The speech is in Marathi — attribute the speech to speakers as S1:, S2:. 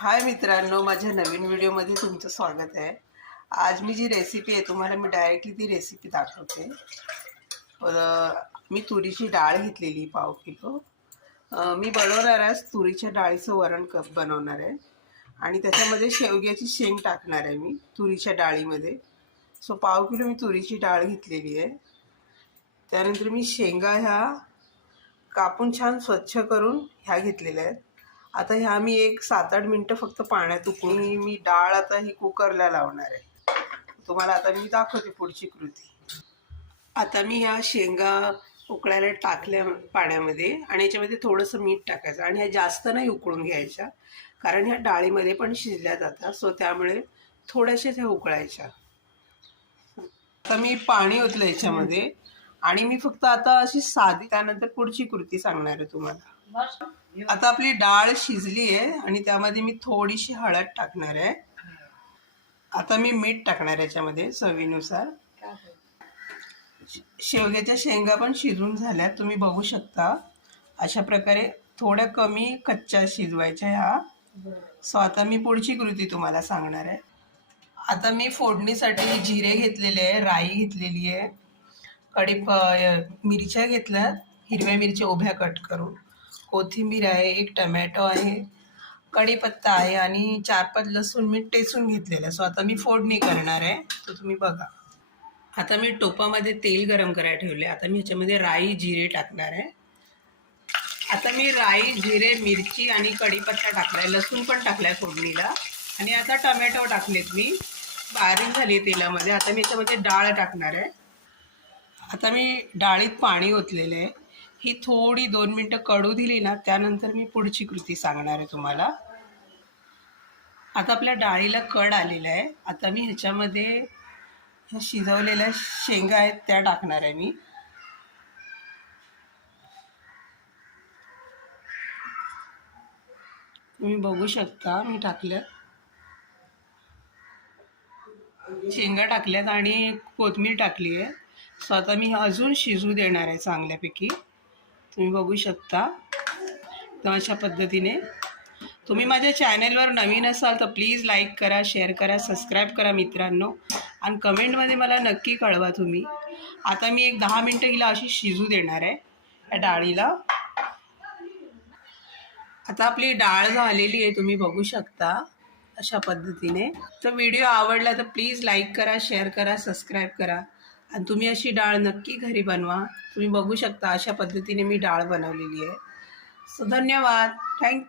S1: हाय मित्रांनो माझ्या नवीन व्हिडिओमध्ये तुमचं स्वागत आहे. आज मी जी रेसिपी आहे तुम्हाला मी डायरेक्टली ती रेसिपी दाखवते. मी तुरीची डाळ घेतलेली पाव किलो. मी बनवणार आज तुरीच्या डाळीचं वरण कप बनवणार आहे. आणि त्याच्यामध्ये शेवग्याची शेंग टाकणार आहे मी तुरीच्या डाळीमध्ये. सो पाव किलो मी तुरीची डाळ घेतलेली आहे. त्यानंतर मी शेंगा ह्या कापून छान स्वच्छ करून ह्या घेतलेल्या आहेत. आता ह्या मी एक सात आठ मिनटं फक्त पाण्यात उकळून मी डाळ आता ही कुकरला लावणार आहे. तुम्हाला आता मी दाखवते पुढची कृती. आता मी ह्या शेंगा उकळायला टाकल्या पाण्यामध्ये आणि याच्यामध्ये थोडंसं मीठ टाकायचं आणि ह्या जास्त नाही उकळून घ्यायच्या. कारण ह्या डाळीमध्ये पण शिजल्या जातात सो त्यामुळे थोड्याशाच ह्या उकळायच्या. आता मी पाणी ओतलं याच्यामध्ये. आणि मी फक्त आता अशी साधी त्यानंतर पुढची कृती सांगणार आहे तुम्हाला. आता आपली डाळ शिजली आहे आणि त्यामध्ये मी थोडीशी हळद टाकणार आहे. आता मी मीठ टाकणार याच्यामध्ये चवीनुसार. शेवग्याच्या शेंगा पण शिजून झाल्या तुम्ही बघू शकता. अशा प्रकारे थोड्या कमी कच्च्या शिजवायच्या ह्या. सो आता मी पुढची कृती तुम्हाला सांगणार आहे. आता मी फोडणीसाठी जिरे घेतलेले आहे राई घेतलेली आहे. कढी मिरच्या घेतल्या हिरव्या मिरच्या उभ्या कट करून. कोथिंबीर आहे एक टमॅटो आहे कढीपत्ता आहे आणि चार पाच लसूण मी टेचून घेतलेलं आहे सो आता मी फोडणी करणार आहे. तर तुम्ही बघा. आता मी टोपामध्ये तेल गरम करायला ठेवले. आता मी ह्याच्यामध्ये राई जिरे टाकणार आहे. आता मी राई जिरे मिरची आणि कढीपत्ता आहे लसूण पण टाकला आहे फोडणीला. आणि आता टमॅटो टाकलेत मी. बारीक झाली तेलामध्ये. आता मी याच्यामध्ये डाळ टाकणार आहे. आता मी डाळीत पाणी ओतलेलं आहे. ही थोडी दोन मिनटं कडू दिली ना त्यानंतर मी पुढची कृती सांगणार आहे तुम्हाला. आता आपल्या डाळीला कड आलेला आहे. आता मी ह्याच्यामध्ये ह्या शिजवलेल्या शेंगा आहेत त्या टाकणार आहे मी. तुम्ही बघू शकता मी टाकल्यात. शेंगा टाकल्यात आणि कोथमीर टाकली आहे. सो आता मी अजून शिजू देणार आहे चांगल्यापैकी. तुम्ही बघू शकता. तर अशा पद्धतीने. तुम्ही माझ्या चॅनेलवर नवीन असाल तर प्लीज लाईक करा शेअर करा सबस्क्राईब करा मित्रांनो. आणि कमेंटमध्ये मला नक्की कळवा तुम्ही. आता मी एक दहा मिनटं हिला अशी शिजू देणार आहे या डाळीला. आता आपली डाळ झालेली आहे तुम्ही बघू शकता. अशा पद्धतीने. तर व्हिडिओ आवडला तर प्लीज लाईक करा शेअर करा सबस्क्राईब करा. आणि तुम्ही अशी डाळ नक्की घरी बनवा. तुम्ही बघू शकता अशा पद्धतीने मी डाळ बनवलेली आहे. सो धन्यवाद. थँक